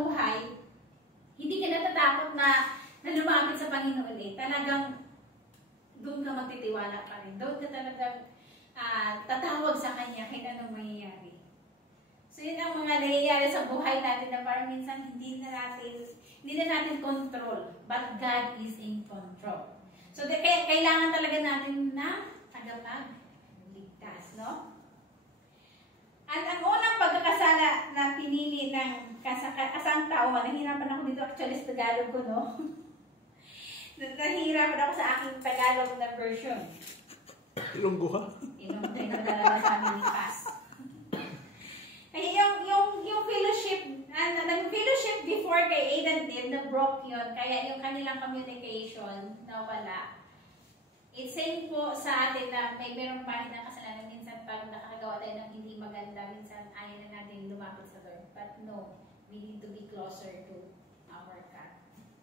buhay, hindi ka natatakot na lumapit sa Panginoon ulit. Talagang doon ka magtitiwala pa rin. Doon ka talagang tatawag sa Kanya kahit anong mangyayari. So yun ang mga nangyayari sa buhay natin na parang minsan hindi na natin control. But God is in control. So kaya kailangan talaga natin na tagapagligtas, no? At ang unang pagkakasala na pinili ng kasang tao, nahihirapan ako dito actually sa Tagalog ko, no? Nahihirapan ako sa aking Tagalog na version. Ilonggo ka? Ilonggo na talaga sa amin ni Paz. Ay, yung fellowship, nag-fellowship before kay Aiden din, na-broke yun. Kaya yung kanilang communication, nawala. It's same po sa atin na may merong pangit na kasalanan. Minsan pag nakagawa tayo ng hindi maganda, minsan ayaw na natin lumapit sa Lord. But no, we need to be closer to our God.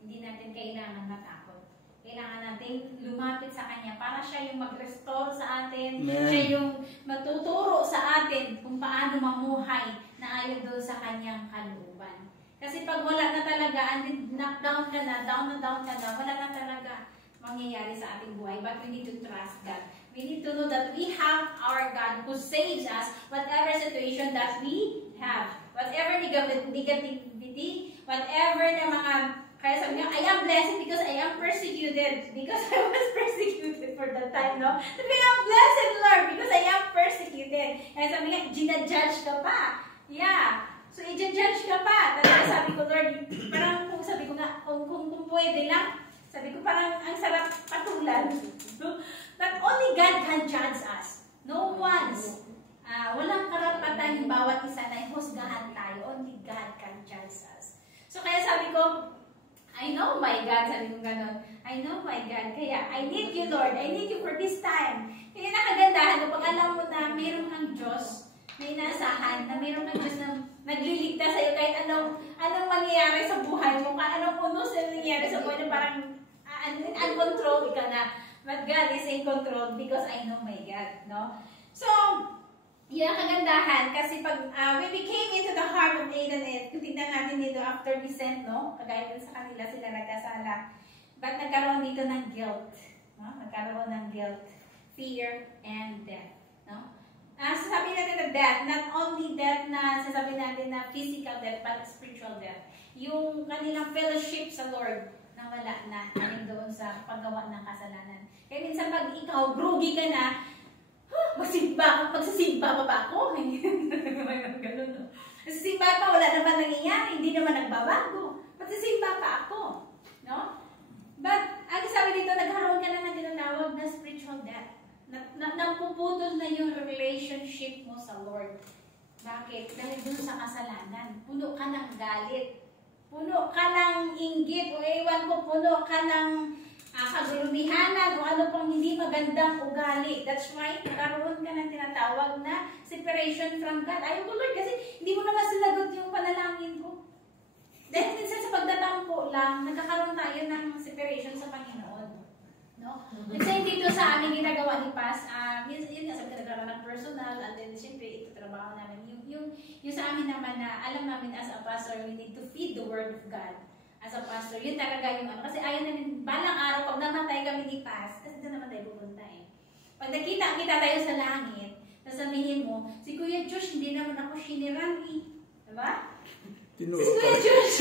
Hindi natin kailangan matakot. Kailangan natin lumapit sa Kanya para siya yung mag-restore sa atin. Amen. Siya yung magtuturo sa atin kung paano mamuhay na ayon doon sa Kanyang kalooban. Kasi pag wala na talaga, knockdown ka na, down ka na, wala na talaga mangyayari sa ating buhay. But we need to trust God. We need to know that we have our God who saves us whatever situation that we have. Whatever negativity, whatever na mga kaya sabi niya, I am blessed because I am persecuted. Because I was persecuted for that time, no? Sabi niya, I'm blessed, Lord, because I am persecuted. Kaya sabi niya, ginajudge ka pa. Yeah. So, i-judge ka pa. Talaga sabi ko, Lord, parang kung sabi ko nga, kung pwede lang, sabi ko parang ang sarap patulan. That only God can judge us. No one's. Walang karapatan yung bawat isa na husgahan tayo. Only God can judge us. So, kaya sabi ko, I know my God, sabi ko gano'n. I know my God. Kaya, I need you, Lord. I need you for this time. Kaya nakagandahan kapag alam mo na mayroon kang Diyos na inaasahan, na mayroon kang Diyos na nagliligtas sa'yo kahit anong mangyayari sa buhay mo, anong unos na nangyayari sa buhay na parang uncontrolled ka na. But God is in control because I know my God, no? So, yun ang kagandahan kasi pag when we came into the heart of Aiden, kung tignan natin dito after descent, no? Kagaya dun sa kanila sila nagkasala. But nagkaroon dito ng guilt, no? Nagkaroon ng guilt, fear, and death, no? Sasabihin natin na death, not only death na sasabihin natin na physical death, but spiritual death. Yung kanilang fellowship sa Lord, nawala na doon sa paggawa ng kasalanan. Kaya minsan pag ikaw, grugi ka na, magsisimba pa ba ako? Ganun, no? Magsisimba pa, wala naman nangyayari, hindi naman nagbabago. Magsisimba pa ako, no? But, ang sabi dito, nagkaroon ka na ng tinatawag na spiritual death. Napuputol na yung relationship mo sa Lord. Bakit? Dahil dun sa kasalanan. Puno ka ng galit. Puno ka ng inggit, o ewan ko, puno ka ng kagulumihanan o ano pang hindi magandang ugali. That's why nagkaroon ka ng tinatawag na separation from God. Ayaw ko, Lord, kasi hindi mo naman sinagot yung panalangin ko. Dahil minsan sa pagdatampo lang, nagkakaroon tayo ng separation sa Panginoon. No? Kasi dito sa aming ginagawa ni Paz, yun nga sabi ka nagkaroon ng personal, and then siyempre ito trabaho namin. Yung sa amin naman na alam namin as a pastor, we need to feed the Word of God. As a pastor, yun talaga yung ano. Kasi ayaw namin, balang araw, pag namatay kami ni Paz, kasi doon naman tayo pupunta eh. Pag nakita tayo sa langit, sasabihin mo, si Kuya Josh, hindi naman ako siniran eh. Diba? Si Kuya Josh.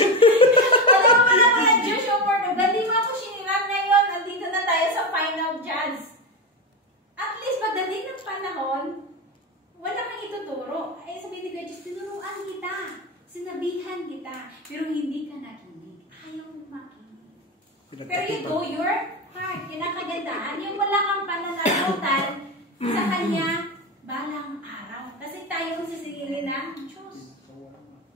Alam mo na Kuya Josh, yung word of God, di mo ako siniran ngayon, andito na tayo sa final judge. At least, pagdating ng panahon, wala kang ituturo. Ay, sabihin ni Kuya Josh, tinuruan kita. Sinabihan kita. Pero hindi ka nakinig. Ayaw mo makinig. Pero you do your part. Yun ang kagandahan. Yung wala kang pananagutan sa Kanya balang araw. Kasi tayo ang sisingili ng Diyos.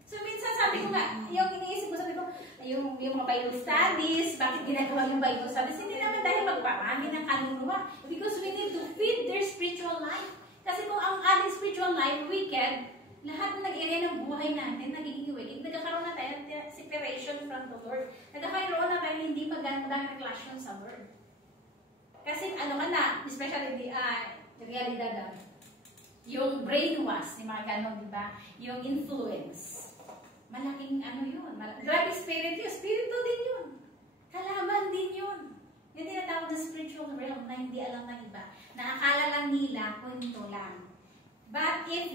So, minsan sabi ko nga, yung iniisip ko, sabi ko, yung mga Bible studies, bakit ginagawa yung Bible studies? Hindi naman dahil magparami ng kaluluwa. Because we need to feed their spiritual life. Kasi kung ang ating spiritual life wicked, lahat ng nag-area ng buhay natin, nagiging wicked. Nagkakaroon na tayo ng separation from the Lord. Nagkakaroon na tayo hindi magandang relasyon sa Lord. Kasi ano ka na, especially realidad, yung brainwash, yung mga ganon, di ba? Yung influence. Malaking ano yun, grabe spirit yun. Spirito din yun. Kalaban din yun. Yung tinatawag na spiritual realm na hindi alam ng iba. Na akala lang nila, kwento lang. But if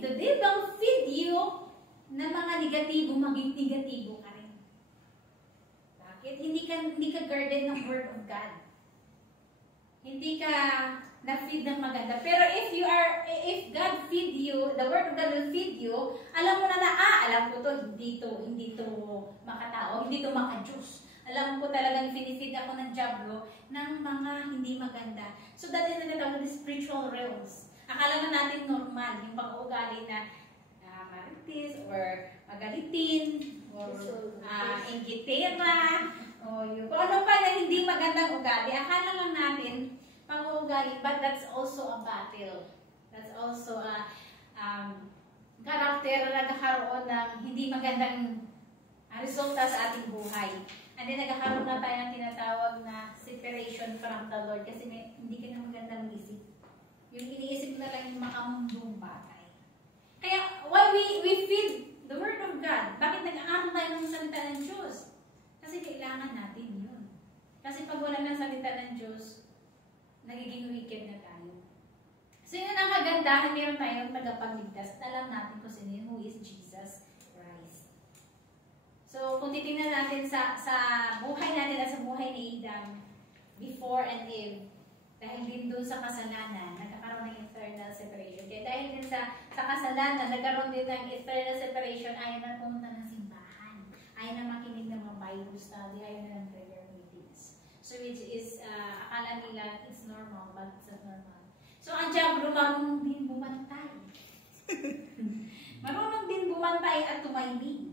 the devil feed you na mga negatibo, maging negatibo ka rin. Bakit? Hindi ka guarded ng Word of God. Hindi ka na-feed ng maganda. Pero if God feed you, the Word of God will feed you, alam mo na alam ko to, hindi to makatao, hindi to maka-Diyos. Alam ko talagang finifeed ako ng diablo ng mga hindi maganda. So that is the tinatawag na spiritual realms. Akala na natin normal, yung pag-uugali na marites, or magalitin, or inggitera, o yung kung ano pa na hindi magandang ugali. Akala lang natin pag-uugali, but that's also a battle. That's also a character na nagkakaroon ng hindi magandang resulta sa ating buhay. And then nagkakaroon na tayo ng tinatawag na separation from the Lord kasi hindi ka na magandang isip. Yung iniisip na lang yung makamundong bagay. Kaya, why we feed the Word of God? Bakit nag-aaral tayo ng salita ng Diyos? Kasi kailangan natin yun. Kasi pag wala ng salita ng Diyos, nagiging wicked na tayo. So yun ang kagandahan, meron tayong tagapagligtas at alam natin kung sino yun, who is Jesus Christ. So kung titingnan natin sa buhay natin at sa buhay ni Adam, before and Eve, dahil din doon sa kasalanan, nagkakaroon ng eternal separation. Kaya dahil din sa kasalanan, nagkaroon din ng eternal separation, ayaw na pumunta ng simbahan. Ayaw na makinig ng mga Bible study, ayaw na ng prayer meetings. So which is, akala nila it's normal, but it's not normal. So ang diablo, marunong din bumantay. Marunong din bumantay at tumahimik.